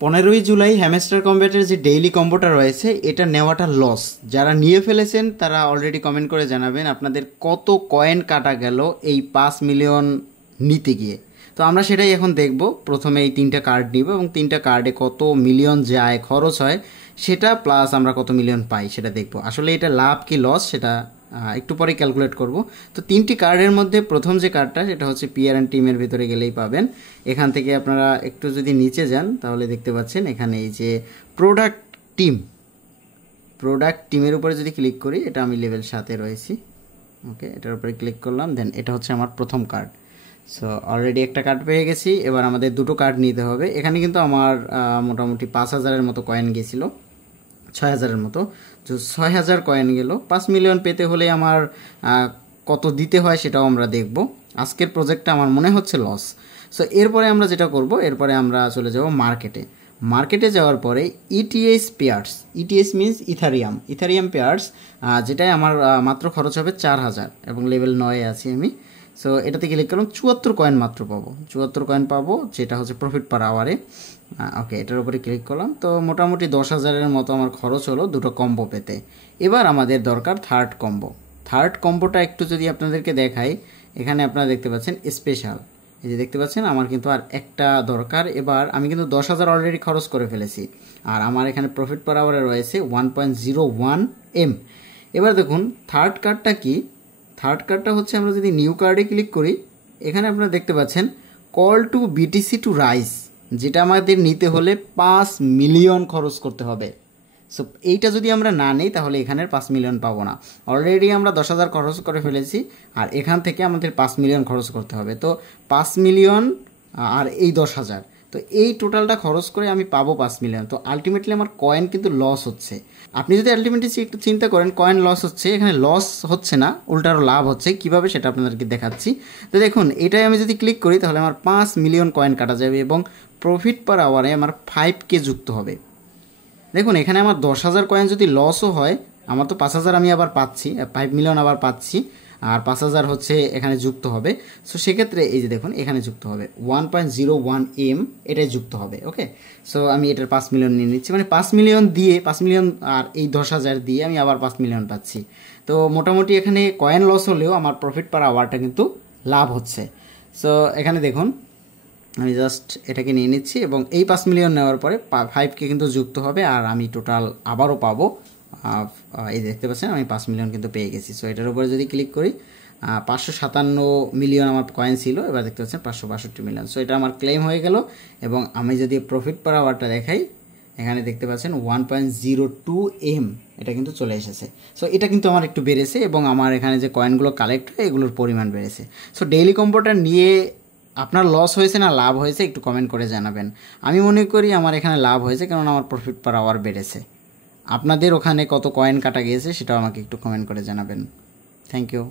15ই July hamster কম্ব্যাটের যে daily কম্বোটা রয়েছে এটা নেওয়াটা লস। যারা নিয়ে ফেলেছেন তারা অলরেডি কমেন্ট করে জানাবেন আপনাদের কত কয়েন কাটা গেল এই 5 মিলিয়ন নিতে গিয়ে। তো আমরা সেটাই এখন দেখব। প্রথমে এই 3টা কার্ড নিব এবং 3টা কার্ডে কত মিলিয়ন যায় খরচ হয় সেটা, প্লাস আমরা কত মিলিয়ন পাই সেটা দেখব। আসলে এটা লাভ কি লস সেটা একটু পরে ক্যালকুলেট করব। তো 3টি কার্ডের মধ্যে প্রথম যে কার্ডটা সেটা হচ্ছে পিয়ার অ্যান্ড টিমের ভিতরে গেলেই পাবেন। এখান থেকে আপনারা একটু যদি নিচে যান তাহলে দেখতে পাচ্ছেন এখানে এই যে প্রোডাক্ট টিমের উপরে যদি ক্লিক করি, এটা আমি লেভেল 7-এ রয়েছি। ওকে, এটার উপরে ক্লিক করলাম, দেন এটা হচ্ছে আমার প্রথম কার্ড। সো অলরেডি একটা কার্ড পেয়ে গেছি। এবার আমাদের দুটো কার্ড নিতে হবে। এখানে কিন্তু আমার মোটামুটি 5,000-এর মতো কয়েন গেছিল, 6,000-এর মতো। তো 6,000 কয়েন গেল। 5 মিলিয়ন পেতে হলে আমার কত দিতে হয় সেটাও আমরা দেখব। আজকের প্রজেক্টটা আমার মনে হচ্ছে লস। সো এরপরে আমরা যেটা করব, এরপরে আমরা চলে যাব মার্কেটে যাওয়ার পরে ETS pairs, ETS means Ethereum pairs, যেটাই আমার মাত্র খরচ হবে 4,000 এবং লেভেল 9-এ আছি আমি। সো এটাতে ক্লিক করলাম, 74 কয়েন মাত্র পাবো, 74 কয়েন পাবো, যেটা হচ্ছে প্রফিট পার আওয়ারে। ওকে, এটার উপরে ক্লিক করলাম। তো মোটামুটি 10,000-এর মতো আমার খরচ হলো দুটো কম্বো পেতে। এবার আমাদের দরকার থার্ড কম্বোটা একটু যদি আপনাদেরকে দেখাই, এখানে আপনারা দেখতে পাচ্ছেন স্পেশাল, এই যে দেখতে পাচ্ছেন আমার কিন্তু আর একটা দরকার। এবার আমি কিন্তু 10,000 অলরেডি খরচ করে ফেলেছি, আর আমার এখানে প্রফিট পার আওয়ারে রয়েছে 1.01 M। এবার দেখুন থার্ড কার্ডটা কি। থার্ড কার্ডটা হচ্ছে, আমরা যদি নিউ কার্ডে ক্লিক করি, এখানে আপনারা দেখতে পাচ্ছেন call to BTC to rise, যেটা আমাদের নিতে হলে 5 মিলিয়ন খরচ করতে হবে। সো এইটা যদি আমরা না নিই তাহলে এখানের 5 মিলিয়ন পাবো না। অলরেডি আমরা 10,000 খরচ করে ফেলেছি, আর এখান থেকে আমাদের 5 মিলিয়ন খরচ করতে হবে। তো 5 মিলিয়ন আর এই 10,000, তো এই টোটালটা খরচ করে আমি পাবো 5 মিলিয়ন। তো আলটিমেটলি আমার কয়েন কিন্তু লস হচ্ছে। আপনি যদি আলটিমেটলি একটু চিন্তা করেন, কয়েন লস হচ্ছে, এখানে লস হচ্ছে না, উল্টারও লাভ হচ্ছে। কিভাবে সেটা আপনাদেরকে দেখাচ্ছি। তো দেখুন, এটাই আমি যদি ক্লিক করি তাহলে আমার 5 মিলিয়ন কয়েন কাটা যাবে এবং প্রফিট পার আওয়ারে আমার 5K যুক্ত হবে। দেখুন, এখানে আমার 10,000 কয়েন যদি লসও হয়, আমার তো 5,000 আমি আবার পাচ্ছি, 5 মিলিয়ন আবার পাচ্ছি, আর 5,000 হচ্ছে এখানে যুক্ত হবে। সো সেক্ষেত্রে এই যে দেখুন এখানে যুক্ত হবে 1.01 M, এটাই যুক্ত হবে। ওকে, সো আমি এটার 5 মিলিয়ন নিয়ে নিচ্ছি, মানে 5 মিলিয়ন দিয়ে 5 মিলিয়ন আর এই 10,000 দিয়ে আমি আবার 5 মিলিয়ন পাচ্ছি। তো মোটামুটি এখানে কয়েন লস হলেও আমার প্রফিট পার আওয়ারটা কিন্তু লাভ হচ্ছে। সো এখানে দেখুন আমি জাস্ট এটাকে নিয়ে নিচ্ছি এবং এই 5 মিলিয়ন নেওয়ার পরে 5K কিন্তু যুক্ত হবে, আর আমি টোটাল আবারও পাবো। এই দেখতে পাচ্ছেন আমি 5 মিলিয়ন কিন্তু পেয়ে গেছি। সো এটার উপরে যদি ক্লিক করি, 557 মিলিয়ন আমার কয়েন ছিল, এবার দেখতে পাচ্ছেন 562 মিলিয়ন। সো এটা আমার ক্লেম হয়ে গেল। এবং আমি যদি প্রফিট পার আওয়ারটা দেখাই, এখানে দেখতে পাচ্ছেন 1.02 M, এটা কিন্তু চলে এসেছে। সো এটা কিন্তু আমার একটু বেড়েছে এবং আমার এখানে যে কয়েনগুলো কালেক্ট হয় এগুলোর পরিমাণ বেড়েছে। সো ডেইলি কম্বোটা নিয়ে আপনার লস হয়েছে না লাভ হয়েছে একটু কমেন্ট করে জানাবেন। আমি মনে করি আমার এখানে লাভ হয়েছে, কারণ আমার প্রফিট পার আওয়ার বেড়েছে। আপনাদের ওখানে কত কয়েন কাটা গিয়েছে সেটাও আমাকে একটু কমেন্ট করে জানাবেন। Thank you.